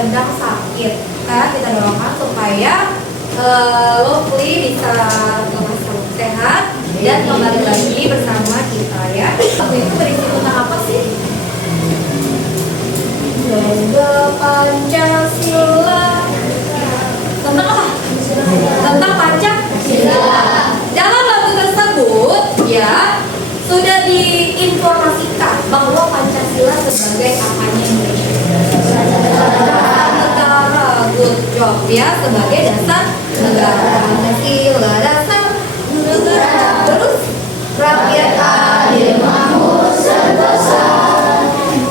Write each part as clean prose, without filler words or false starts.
sedang sakit. Nah, kita doakan supaya Lovely bisa sehat dan kembali lagi bersama kita ya. Lagu itu berisi tentang apa sih? Bangga Pancasila. Tentang apa? Tentang Pancasila. Dalam lagu tersebut ya sudah diinformasikan bahwa Pancasila sebagai apanya Indonesia? Negara. Good job ya, sebagai dasar negara. Pancasila dasar negara. Terus rakyat adil makmur sentosa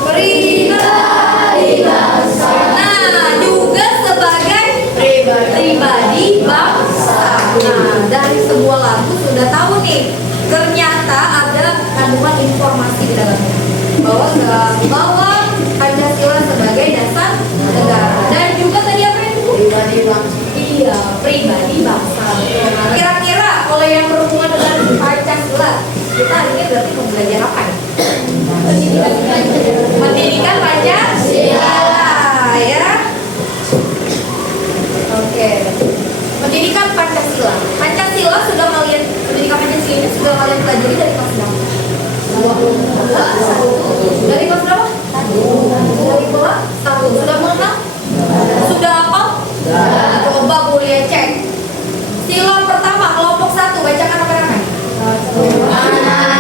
pribadi bangsa. Nah, juga sebagai pribadi bangsa. Nah, dari sebuah lagu sudah tahu nih, ternyata ada kandungan informasi di dalamnya bahwa Pancasila sebagai dasar negara dan juga tadi apa itu? Pribadi bangsa. Iya, pribadi bangsa. Kira-kira kalau yang berhubungan dengan Pancasila, kita hari ini berarti mau belajar apa ya? Pendidikan Pancasila ya. Oke. Pendidikan Pancasila. Pancasila sudah kalian pendidikan Pancasila ini sudah kalian pelajari dari kelas berapa? Dari kelas berapa? Dari kelas 1. Sudah mengenal? Sudah hafal? Coba boleh cek. Sila pertama kelompok 1 bacakan apa-apa? Tuhan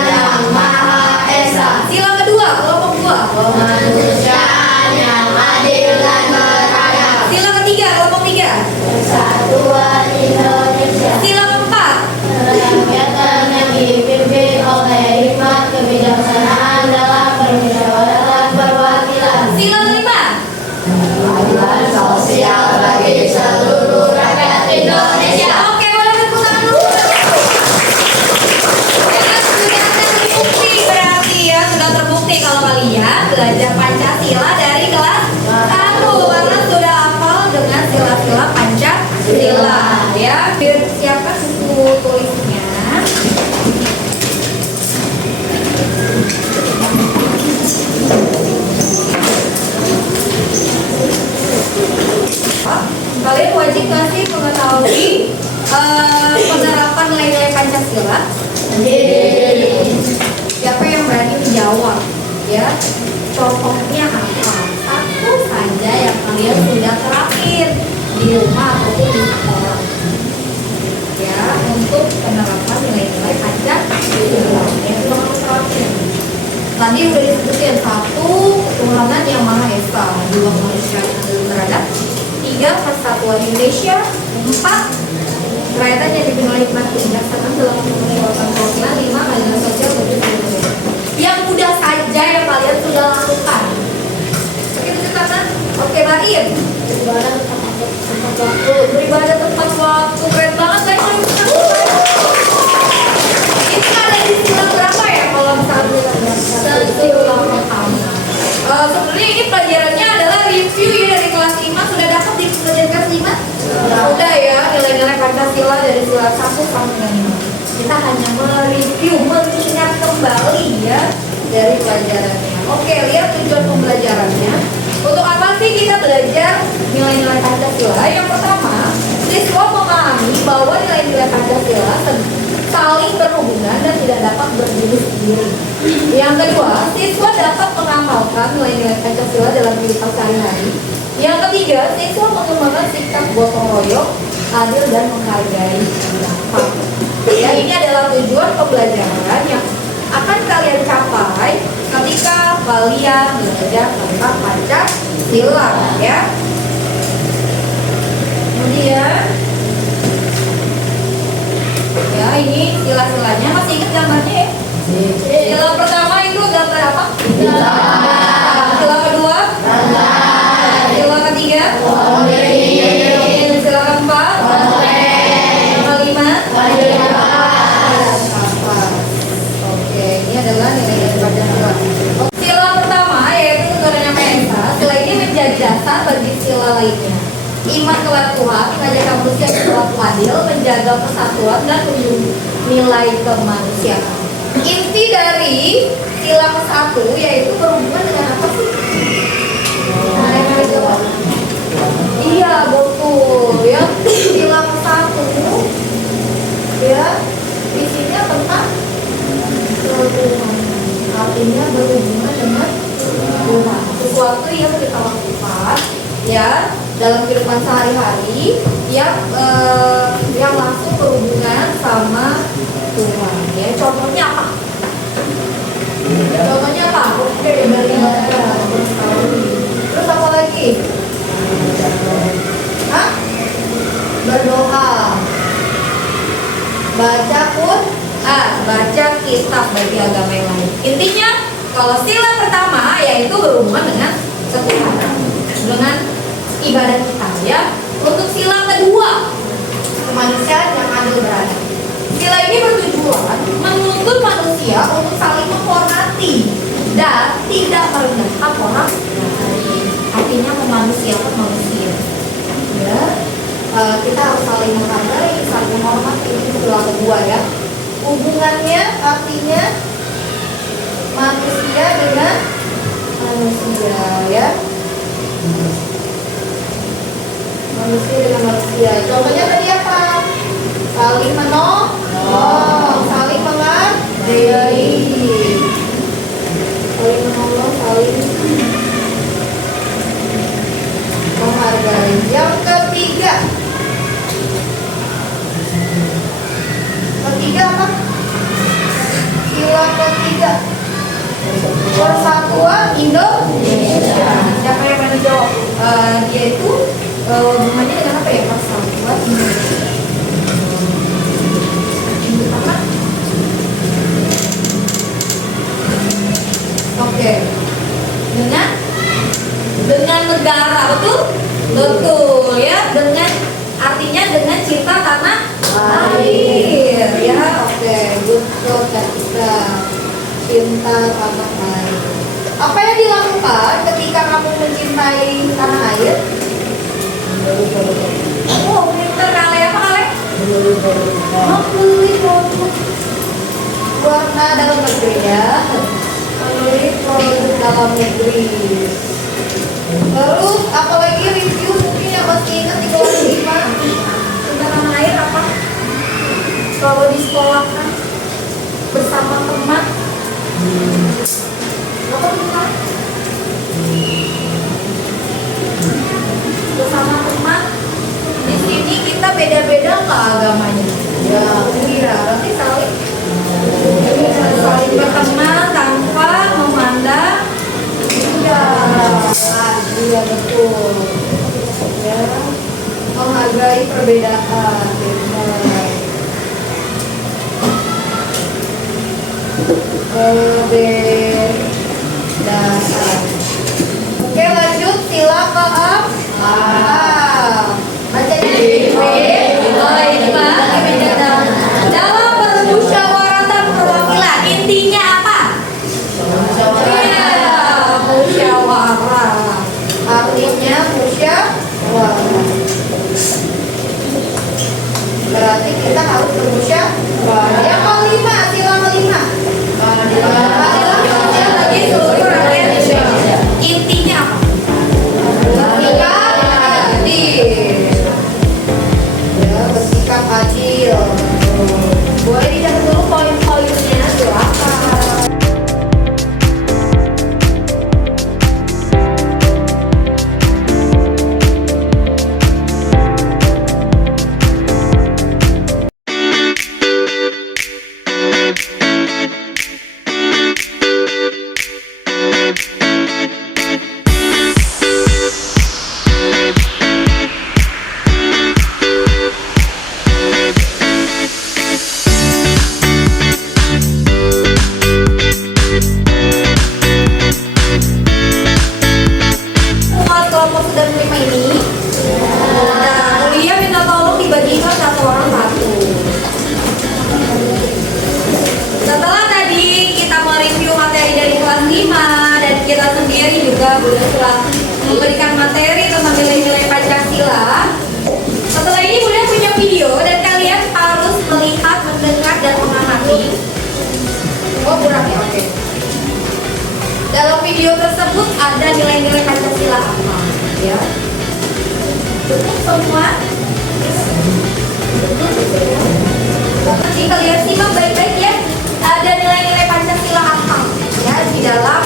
yang Maha Esa. Sila kedua kelompok 2 kemanusiaan yang adil dan beradab. Sila ketiga kelompok 3 Persatuan Indonesia. Sila keempat kerakyatan yang dipimpin oleh hikmat kebijaksanaan dalam permusyawaratan perwakilan. Sila kelima keadilan sosial bagi seluruh rakyat Indonesia. Oke, boleh tepuk tangan dulu. Ya, sudah terbukti berarti ya, sudah terbukti kalau kalian belajar Pancasila dari kelas 1 karena sudah hafal dengan sila-sila Pancasila ya. Siapkan buku tulisnya. Kalian wajib kasih mengetahui penerapan nilai-nilai Pancasila. Siapa yang berani menjawab? Ya, contohnya apa? Satu saja yang kalian sudah terapin di rumah ataupun di sekolah. Ya, untuk penerapan nilai-nilai Pancasila. Yang harus terapin. Tadi udah disebutin 1 ketuhanan yang Maha Esa, 2 kemanusiaan yang adil dan beradab, 3 persatuan Indonesia, 4 kerakyatan yang dipimpin oleh hikmat kebijaksanaan dalam permusyawaratan perwakilan, 5 keadilan sosial bagi seluruh Indonesia. Yang mudah saja yang kalian sudah lakukan. Oke, tunjuk tangan. Oke, Marin. Beribadah tempat waktu. Beribadah tempat waktu. Keren banget guys. Ini ada di sila berapa ya kalau misalnya sila pertama? Sebenarnya ini pelajarannya adalah review ya dari kelas 5. Sudah dapat di pelajaran kelas 5? Sudah ya, nilai-nilai Pancasila dari sila 1 sampai 5. Kita hanya mereview, mengingat kembali ya dari pelajarannya. Oke, lihat tujuan pembelajarannya. Untuk apa sih kita belajar nilai-nilai Pancasila? Yang pertama, siswa memahami bahwa nilai-nilai Pancasila saling berhubungan dan tidak dapat berdiri sendiri. Yang kedua, siswa dapat mengamalkan nilai-nilai Pancasila dalam kehidupan sehari-hari. Yang ketiga, siswa mengembangkan sikap gotong royong, adil dan menghargai pendapat. Ya, ini adalah tujuan pembelajaran yang akan kalian capai ketika kalian belajar tentang Pancasila ya. Kemudian ya, ini sila-silanya masih ingat gambarnya ya? Sila pertama itu gambar apa? Sila kedua? Sila ketiga? Sila keempat? Sila kelima? Oke, ini adalah nilai-nilai Pancasila. Sila pertama yaitu negara yang Maha Esa. Sila ini menjadi dasar bagi sila lainnya. Iman kepada Tuhan, mengajak manusia berlaku adil, menjaga persatuan dan nilai kemanusiaan. Inti dari sila ke-1 yaitu berhubungan dengan apa sih? dalam kehidupan sehari-hari yang langsung berhubungan sama Tuhan. Ya, contohnya apa? Contohnya apa? Oke, beribadah, bersalin. Terus apa lagi? Hah? Berdoa. Baca kitab bagi agama yang lain. Intinya, kalau sila pertama yaitu berhubungan dengan ketuhanan, dengan ibadah kita, ya. Untuk sila kedua, kemanusiaan yang adil beradab. Sila ini bertujuan menuntut manusia untuk saling menghormati dan tidak merendahkan orang lain. Artinya memanusiakan manusia. Ya, kita harus saling menghargai, saling menghormati. Itu sila kedua, ya. Hubungannya artinya manusia dengan manusia, ya. Manusia dengan manusia. Contohnya tadi apa? Saling menolong, saling menghargai, saling menolong, saling menghargai. Yang ketiga apa? Sila ketiga, Persatuan Indonesia. Siapa yang mau jawab? Dia itu hubungannya dengan apa ya? Persatuan Indonesia. Apa? Oke. Dengan negara, betul ya. Artinya dengan cinta tanah air, ya. Oke, betul kita cinta tanah air. Apa yang dilakukan ketika kamu mencintai tanah air? Oh, pinter kali apa kali? Membeli produk warna dalam negeri, ya. Membeli produk dalam negeri. Terus apalagi review mungkin yang masih ingat di kelas 5 tentang tanah air apa? Kalau di sekolah kan bersama teman. Apa bukan? Bersama teman. Di sini kita beda-beda nggak agamanya? Ya, iya. Berarti saling berteman tanpa memandang. Iya betul. Ya, menghargai perbedaan. Perbedaan. Oke, lanjut sila keempat. Baca ini. Dalam permusyawaratan perwakilan, intinya apa? Musyawarah. Artinya musyawarah. Berarti kita harus bermusyawarah. Yang kelima, sila kelima. Bagi seluruh rakyat Indonesia. Intinya apa? Bersikap adil. Ya, bersikap adil. Boleh dicatat dulu poin-poinnya, silakan. Memberikan materi tentang nilai-nilai Pancasila. Setelah ini Bunda punya video dan kalian harus melihat, mendengar, dan mengamati. Oh kurang ya, oke. Dalam video tersebut ada nilai-nilai Pancasila apa? Ya. Cukup semua. Nanti kalian simak baik-baik ya. Ada nilai-nilai Pancasila apa? Ya di dalam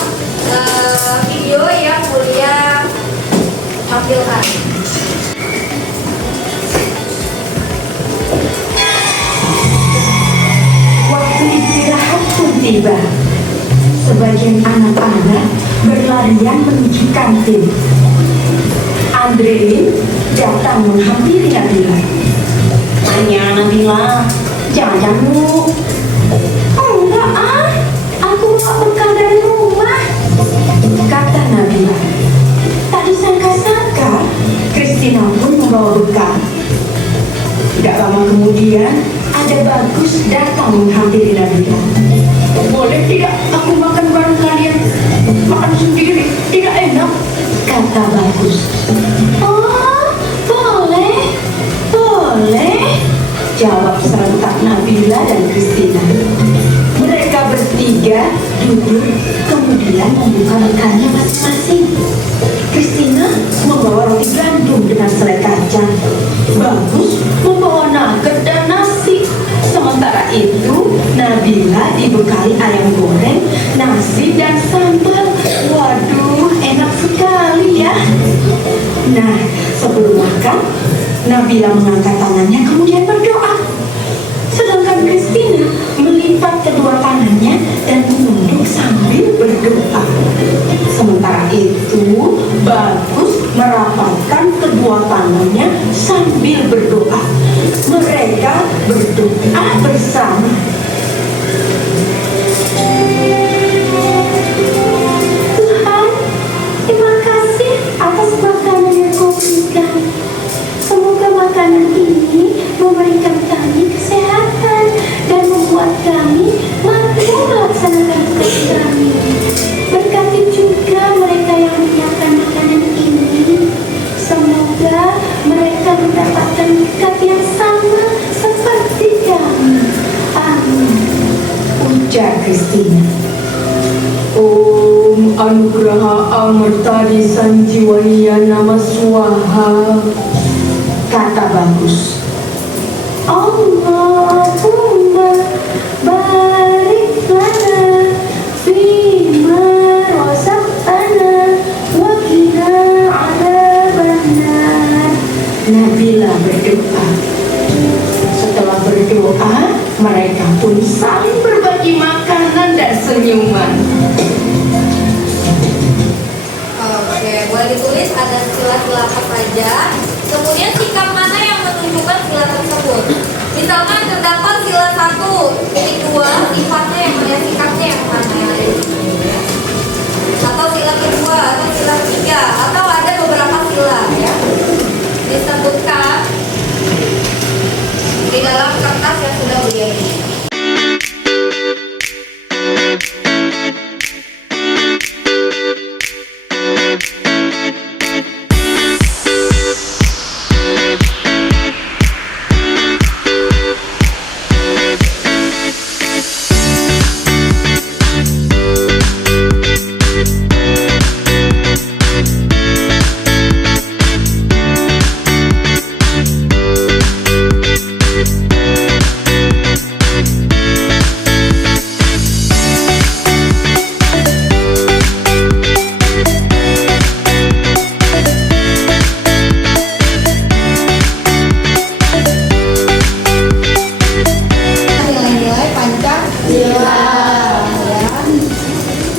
video yang Mulia tampilkan. Waktu istirahat pun tiba. Sebagian anak-anak berlarian menuju kantin. Andrein datang menghampiri Nabila. Hanya Nabila, jangan lu. Oh enggak ah, aku bawa bekal dari rumah, kata Nabila. Tak disangka-sangka, Christina pun membawa bekal. Tidak lama kemudian, ada Bagus datang menghampiri Nabila. Boleh tidak aku makan bareng kalian? Makan sendiri, tidak enak, kata Bagus. Oh, boleh, boleh, jawab serentak Nabila dan Christina. Mereka bertiga duduk, kemudian membuka bekalnya masing-masing. Christina membawa roti gandum dengan selai kacang. Bagus membawa nugget dan nasi. Sementara itu, Nabila dibekali ayam goreng, nasi dan sambal. Waduh, enak sekali ya. Nah, sebelum makan, Nabila mengangkat tangannya kemudian berdoa. Sedangkan Christina melipat kedua tangannya dan menunduk sambil berdoa. Sementara itu, Bagus merapatkan kedua tangannya sambil berdoa. Mereka berdoa bersama. Tuhan, terima kasih atas makanan yang Kau berikan. Semoga makanan ini memberikan kami kesehatan dan membuat kami mampu melaksanakan tugas kami. Berkati juga mereka yang menyiapkan makanan ini. Semoga mereka mendapatkan berkat yang sama seperti kami. Amin, ujar Christina. Om Anugraha Amartadi Sanjiwaniya Nama Swaha, kata Bagus. Allahumma barik lana fima razaqtana wa qina adzabannar. Nabila berdoa. Setelah berdoa, mereka pun saling berbagi makanan dan senyuman. Oke, boleh ditulis ada sila-sila apa saja. Kemudian sikap mana yang menunjukkan sila tersebut. Misalkan terdapat sila 1, titik 2, sifatnya yang mana, sikapnya yang mana yang ada di sini ya. Atau sila kedua, atau sila 3, atau ada beberapa sila ya. Disebutkan di dalam kertas yang sudah beliau ini.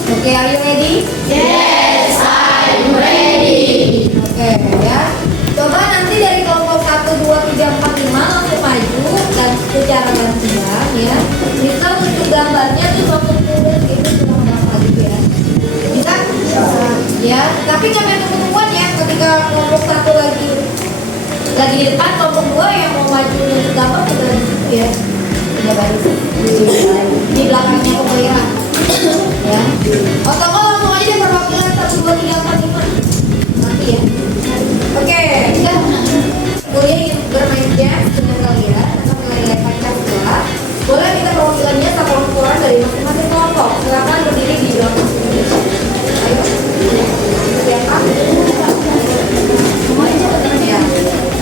Oke, are you ready? Yes, I'm ready. Oke ya. Coba nanti dari kelompok 1, 2, 3, 4, 5 langsung maju dan secara gantian ya. Bisa untuk gambarnya tuh langsung tulis gitu cuma gambar gitu ya. Bisa? Ya, tapi jangan tunggu-tungguan ya. Ketika kelompok 1 lagi di depan, kelompok 2 yang mau maju untuk gambar juga di situ ya. Tidak baru di belakangnya pemilihan. Ya. Atau langsung aja deh perwakilan 1, 2, 3, 4, 5 nanti ya. Oke, ya. Boleh bermain jazz dengan kalian atau nilai Pancasila. Boleh minta perwakilannya satu orang dari masing-masing kelompok. Silakan berdiri di belakang sini. Ayo. Siapa? Semuanya ya.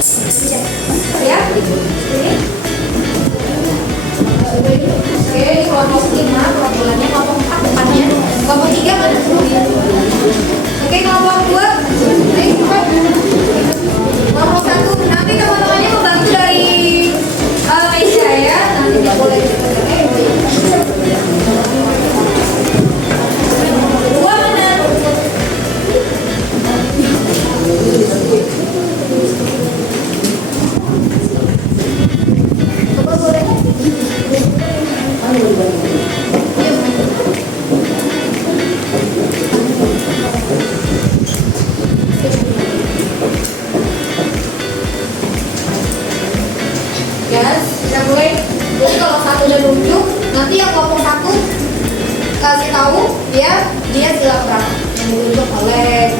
Siap? Ini. Oke, di kelompok 5 perwakilannya, kelompok 4 depannya, kelompok 3 Coba boleh? Yes, kita mulai. Jadi kalau satunya nunjuk, nanti yang ngomong satu kasih tahu dia silang berapa yang ditunjuk oleh.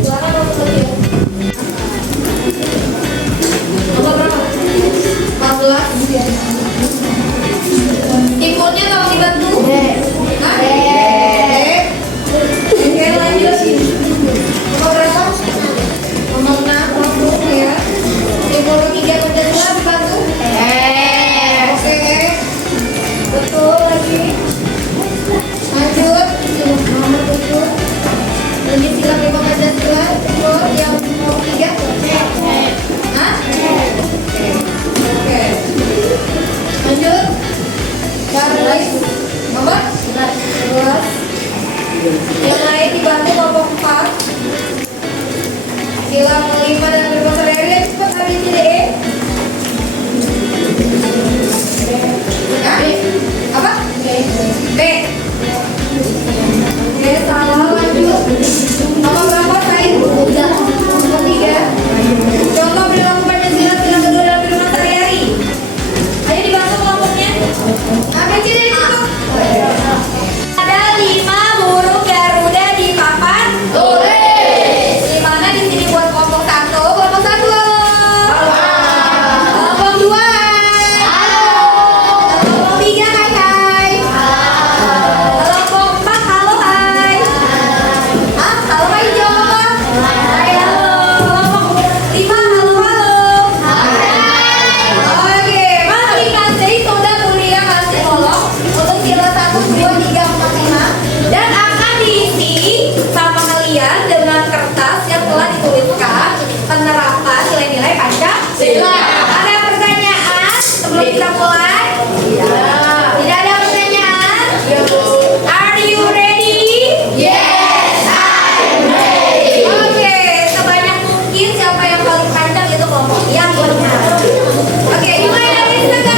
Silakan nomor lagi ya. Nomor berapa? 14. Tikunnya tolong dibantu. Hah? Oke, lanjut. Nomor berapa? Nomor 6, langsung ya. Timun 3 Pancasila dibantu. Oke. Betul lagi. Lanjut. Nomor 7. Lebih silang 5 Pancasila. Timun yang nomor 3. Hah? Oke. Lanjut. Baris. Nomor 11. Yang lain dibantu kelompok 4. Silang 5 dan berbahasa daerah cepat habis ini. Hah? Apa? B. Oke, salah. Lanjut. Nomor berapa, Said? Nomor 3. Contoh perilaku Pancasila silang kedua dalam kehidupan sehari-hari. Ayo dibantu kelompoknya. ABC dari situ. Ada 5 burung Garuda di papan tulis. Di mana di sini buat kelompok 1? Kelompok 1 halo. Kelompok 2. Kelompok 3 hai hai. Kelompok 4 halo hai. Hah? Halo hai jawab apa? Hai halo. Kelompok 5 halo halo. Oke, mari kasih sudah kuliah kasih tolong untuk sila 1, 2, 3, 4, 5 dan akan diisi sama kalian dengan kertas yang telah dituliskan penerapan nilai-nilai Pancasila. Ada pertanyaan sebelum kita mulai? Tidak ada pertanyaan? Are you ready? Yes, I'm ready. Oke, sebanyak mungkin siapa yang paling panjang itu kelompok yang benar. Oke, dimulai dari sekarang.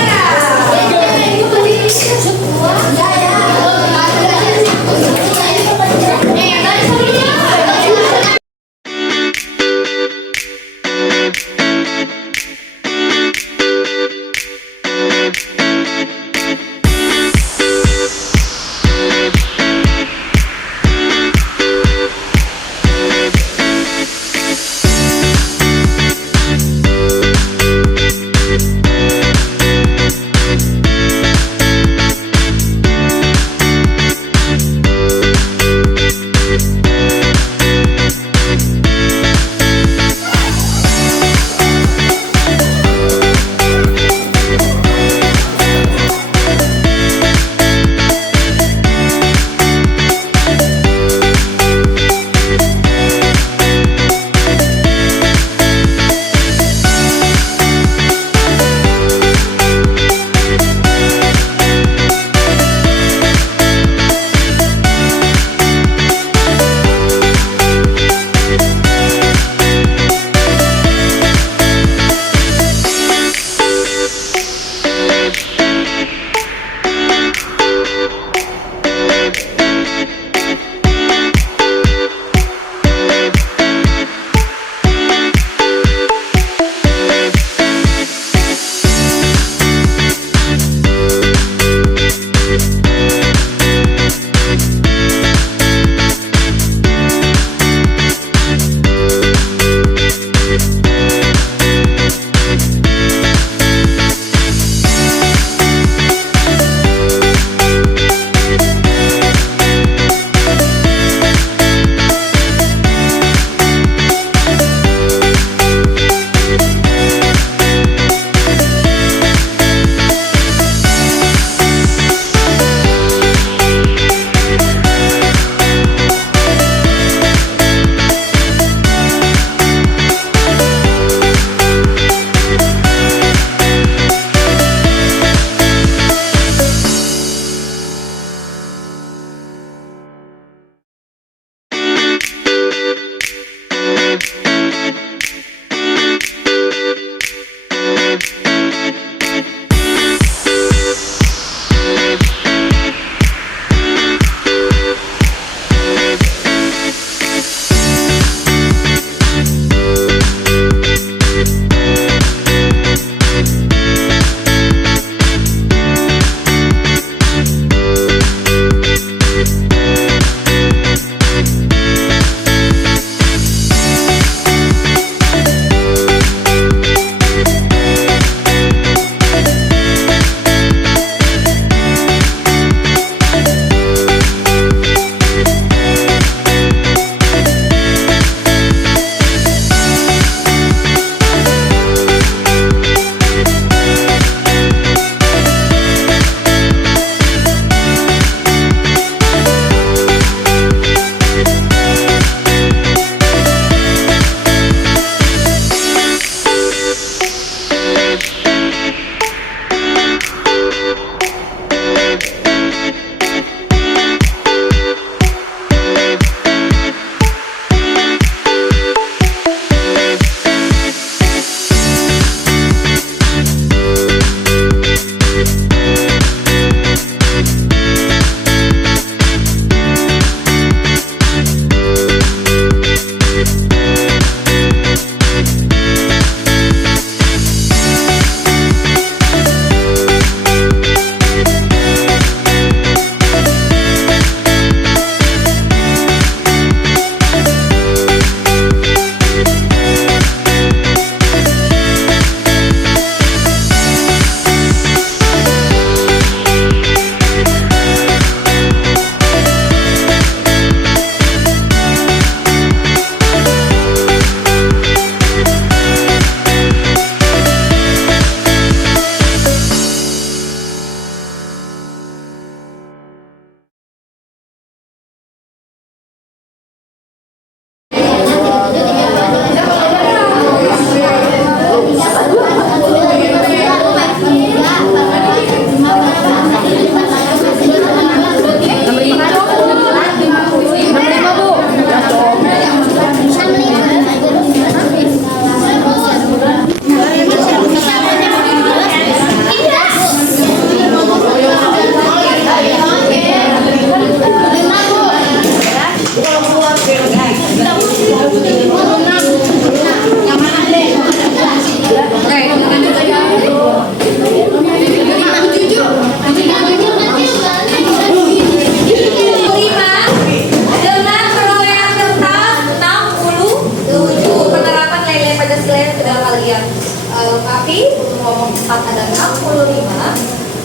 Tapi kelompok 4 ada 65.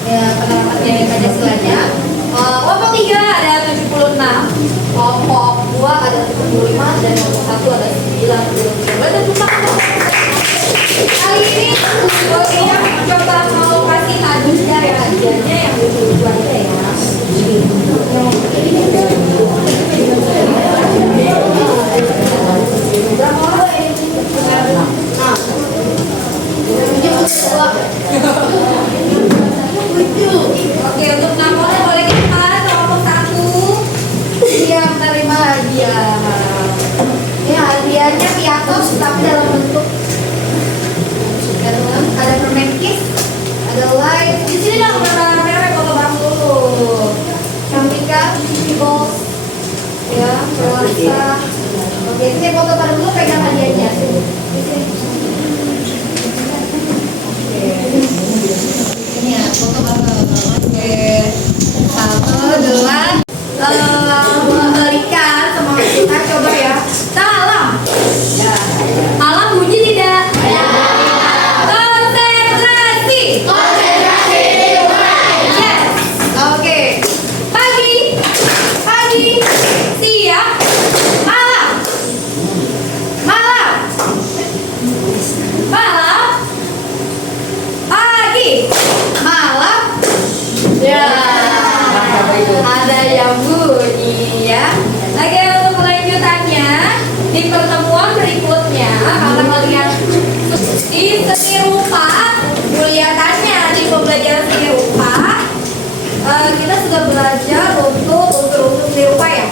Ya, penerapan nilai Pancasilanya. Kelompok 3 ada 76. Kelompok 2 ada 75 dan kelompok 1 ada 93. Boleh tepuk tangan. Kali ini Bosia coba mau kasih hadiah ya, hadiahnya yang lucu-lucu aja ya. Oke, untuk nomornya boleh kita kelompok 1 siap menerima hadiah. Ini hadiahnya piatos tapi dalam bentuk ada permen kiss, ada light. Di sini dong merah-merah foto bareng dulu. Cantika, balls, ya, Elsa. Oke, ini foto bareng dulu, pegang hadiahnya. Di sini. Ini ya, foto bareng. Oke, satu, dua. Memberikan semangat kita, coba ya. Salam. Ya. Alam bunyi tidak? Ya. Konsentrasi. Yes. Oke. Pagi, siang, malam, pagi, malam. Ya. Ada yang bunyi ya. Oke, untuk kelanjutannya di pertemuan berikutnya kalau kalian di seni rupa, kelihatannya di pembelajaran seni rupa kita sudah belajar untuk unsur-unsur seni rupa ya.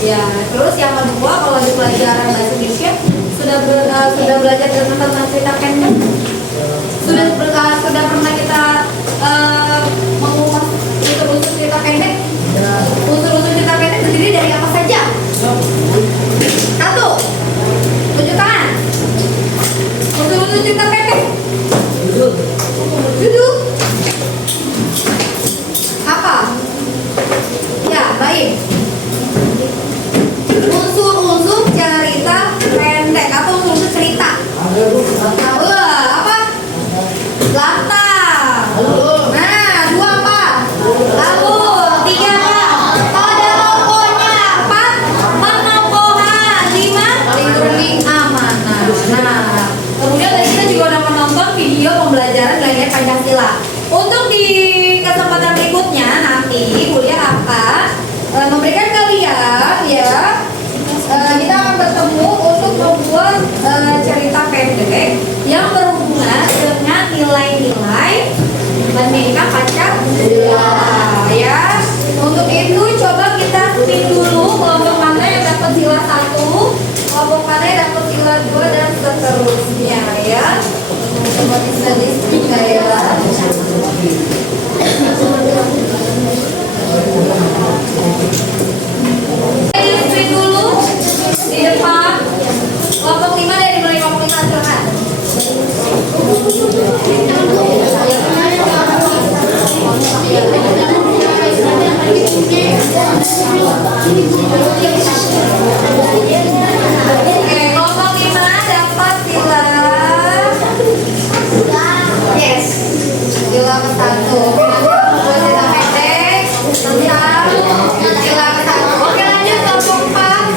Ya. Terus yang kedua kalau di pelajaran bahasa Indonesia sudah belajar tentang cerita pendek. Sudah pernah kita mengupas unsur-unsur cerita pendek. Unsur-unsur cerita pendek terdiri dari apa saja? 1. Tunjuk tangan. Unsur-unsur cerita pendek. Duduk. Apa? Ya, baik. Unsur-unsur cerita pendek atau unsur cerita. Apa? Latar. Nah, 2 apa? Alur. 3 apa? Pada tokohnya. 4. Penokohan. 5. Lingkungan amanah. Nah, kemudian tadi kita juga udah menonton video pembelajaran nilai Pancasila. Untuk di kesempatan berikutnya nanti kuliah akan memberikan kalian ya kita akan bertemu untuk membuat cerita pendek yang berhubungan dengan nilai-nilai Merdeka Pancasila ya. Untuk itu coba kita spin dulu kelompok mana yang dapat sila 1, kelompok mana yang dapat sila 2 dan seterusnya ya. Coba bisa di spin ya. Spin dulu di depan kelompok 5 dari mulai kelompok 5 silakan. Oke, kelompok 5 dapat sila. Yes. Sila ke-1. Sila pendek. Sila ke-1. Oke, lanjut kelompok 4.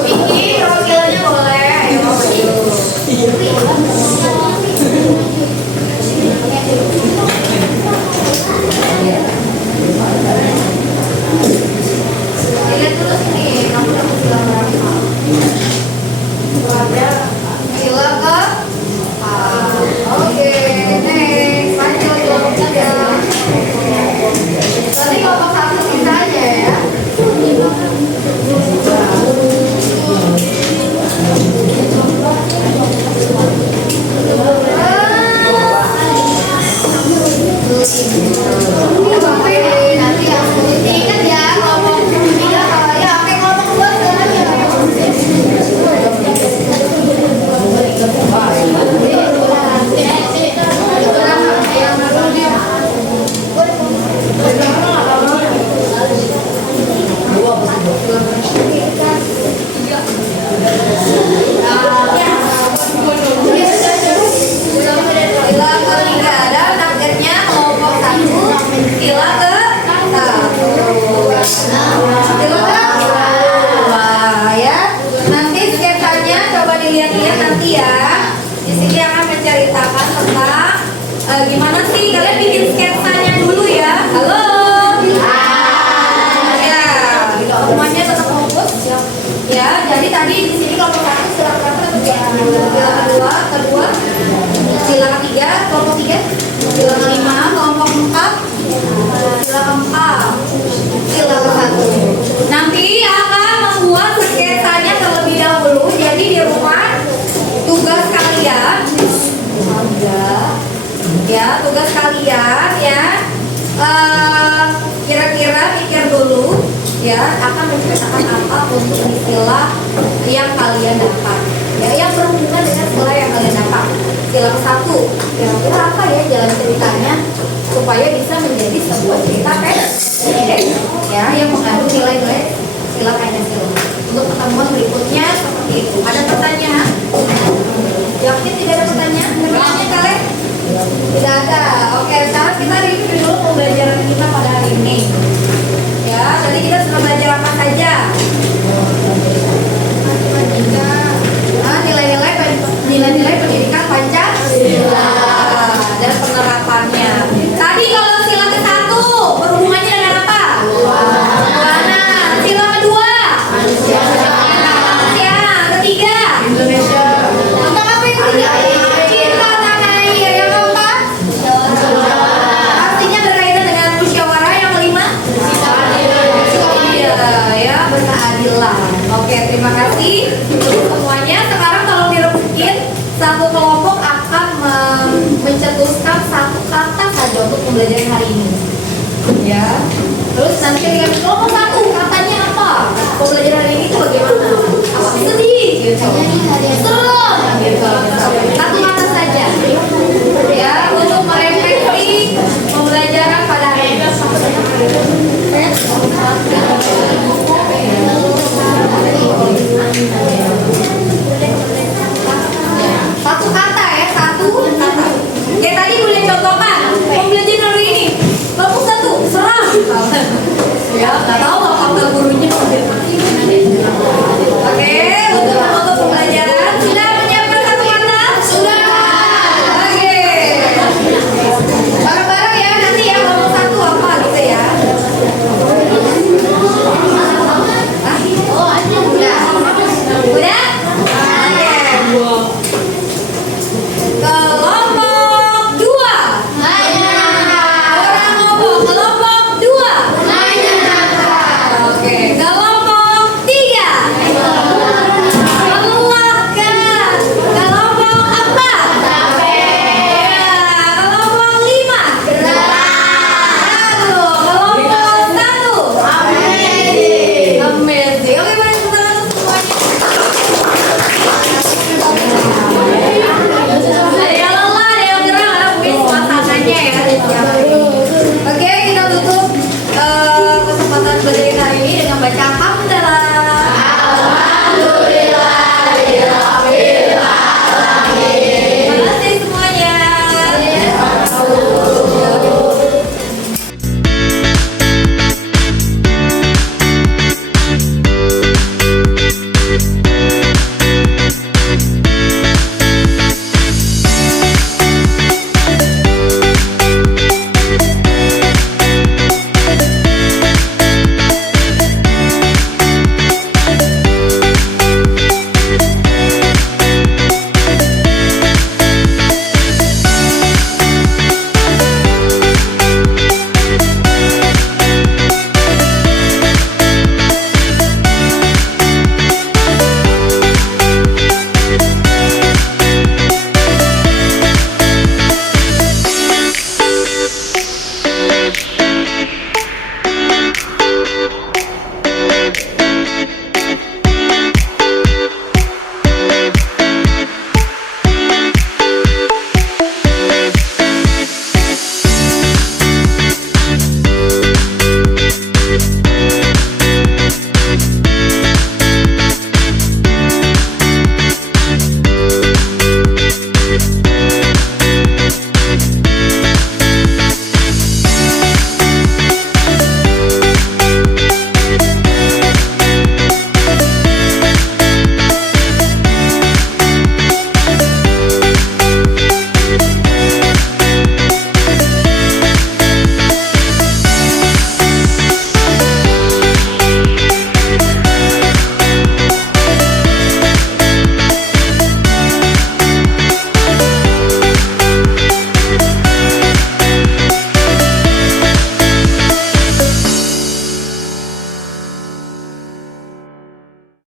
Tinggi, perwakilannya boleh. Ayo maju. Lihat dulu sini, kamu dapat sila berapa? Sila ke? Oke, next. Lanjut kelompok 3. Berarti kelompok 1 kita aja ya. Nanti yang ingat ya kelompok 3 kalau ya oke kelompok 2 silakan. Sila ketiga ada targetnya kelompok 1. Sila ke 1. Sila ke 2 ya. Nanti sketsanya coba dilihat-lihat nanti ya. Di sini akan menceritakan tentang gimana sih kalian bikin sketsanya dulu ya. Halo. Ya, semuanya tetap fokus. Ya, jadi tadi di sini kelompok 1 sila berapa? Sila kedua, sila ketiga, kelompok 3, sila kelima, kelompok 4, sila keempat, sila ke-1. Nanti akan membuat sketsanya terlebih dahulu. Jadi di rumah tugas kalian, ya tugas kalian ya kira-kira pikir dulu ya akan menceritakan apa untuk istilah yang kalian dapat ya yang berhubungan dengan istilah yang kalian dapat. Istilah ke-1 kira-kira apa ya jalan ceritanya supaya bisa menjadi sebuah cerita pendek ya yang mengandung nilai-nilai istilah Pancasila. Untuk pertemuan berikutnya seperti itu. Ada pertanyaan? Yakin tidak ada pertanyaan? Pertanyaannya kalian? Tidak ada. Oke, sekarang kita review dulu pembelajaran kita pada hari ini. Ya, tadi kita sudah belajar apa saja? Nilai-nilai pendidikan Pancasila dan penerapannya. Tadi kalau sila ke-1 berhubungannya dengan apa? Warna. Sila kedua? Ya, ketiga? Indonesia. Tentang apa yang ketiga? Cinta tanah air. Yang keempat? Artinya berkaitan dengan musyawarah. Yang kelima? Ya, berkeadilan. Oke, terima kasih semuanya. Sekarang kalau direbutin, satu kelompok akan mencetuskan satu kata saja untuk pembelajaran hari ini. Ya. Terus nanti dengan kelompok